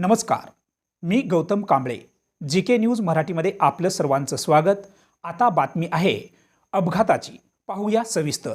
नमस्कार. मी Gautam Kamble G K news मराठीमध्ये आपलं सर्वांचं स्वागत. आता बातमी आहे अपघाताची. पाहूया सविस्तर.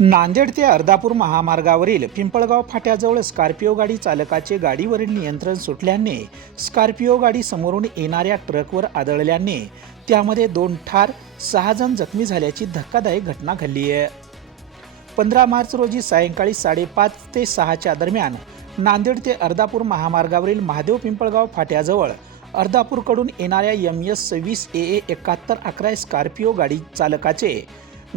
नांदेड ते अर्धापूर महामार्गावरील पिंपळगाव फाट्याजवळ स्कॉर्पिओ गाडी चालकाचे गाडीवरील नियंत्रण सुटल्याने स्कॉर्पिओ गाडी समोरून येणाऱ्या ट्रकवर आदळल्याने त्यामध्ये दोन ठार सहा जण जखमी झाल्याची धक्कादायक घटना घडली आहे. पंधरा मार्च रोजी सायंकाळी साडेपाच ते सहाच्या दरम्यान नांदेड ते अर्धापूर महामार्गावरील महादेव पिंपळगाव फाट्याजवळ अर्धापूरकडून येणाऱ्या एम एस सव्वीस ए ए एकाहत्तर अकरा स्कॉर्पिओ गाडी चालकाचे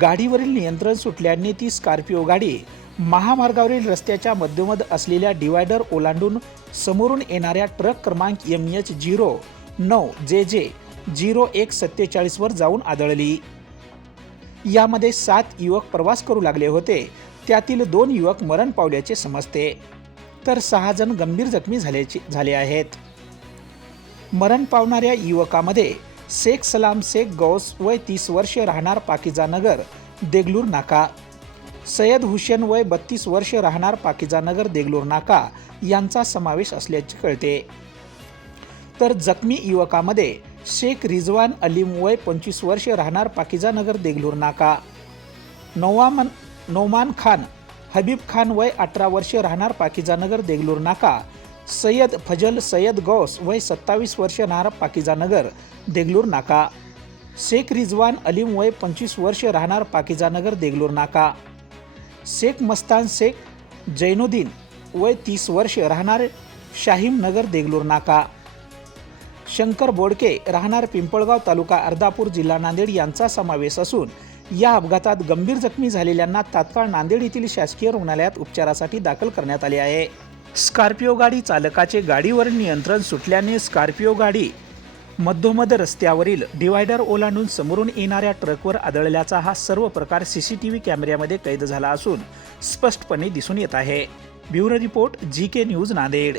गाडीवरील नियंत्रण सुटल्याने ती स्कॉर्पिओ गाडी महामार्गावरील रस्त्याच्या मध्यमध असलेल्या डिवायडर ओलांडून समोरून येणाऱ्या ट्रक क्रमांक एम एच झिरो नऊ जे जे झिरो एक सत्तेचाळीसवर जाऊन आदळली. यामध्ये सात युवक प्रवास करू लागले होते. त्यातील दोन युवक मरण पावल्याचे समजते. तर सहा जण गंभीर जखमी झाल्याचे झाले आहेत. मरण पावणाऱ्या युवकामध्ये शेख सलाम शेख गौस वय तीस वर्ष राहणार पाकिजानगर देगलूर नाका. सय्यद हुसेन वय बत्तीस वर्ष राहणार पाकिजा नगर देगलूर नाका यांचा समावेश असल्याचे कळते. तर जखमी युवकामध्ये शेख रिजवान अलीम वय पंचवीस वर्ष राहणार पाकिजानगर देगलूर नाका. नोवामन नोमान खान हबीब खान वय अठरा वर्ष राहणार पाकिजा नगर देगलूर नाका. सय्यद फजल सय्यद गौस वय सत्तावीस वर्ष राहणार पाकिजा नगर देगलूर नाका. शेख रिजवान अलीम वय पंचवीस वर्ष राहणार पाकिजानगर देगलूर नाका. शेख मस्तान शेख जैनुद्दीन वय तीस वर्ष राहणार शाहीम नगर देगलूर नाका. शंकर बोडके राहणार पिंपळगाव तालुका अर्धापूर जिल्हा नांदेड यांचा समावेश असून या अपघातात गंभीर जखमी झालेल्यांना तात्काळ नांदेड येथील शासकीय रुग्णालयात उपचारासाठी दाखल करण्यात आले आहे. स्कॉर्पिओ गाडी चालकाचे गाडीवरील नियंत्रण सुटल्याने स्कॉर्पिओ गाडी मधोमध रस्त्यावरील डिवायडर ओलांडून समोरून येणाऱ्या ट्रकवर आदळल्याचा हा सर्व प्रकार सीसीटीव्ही कॅमेऱ्यामध्ये कैद झाला असून स्पष्टपणे दिसून येत आहे. Bureau report G K news Nanded.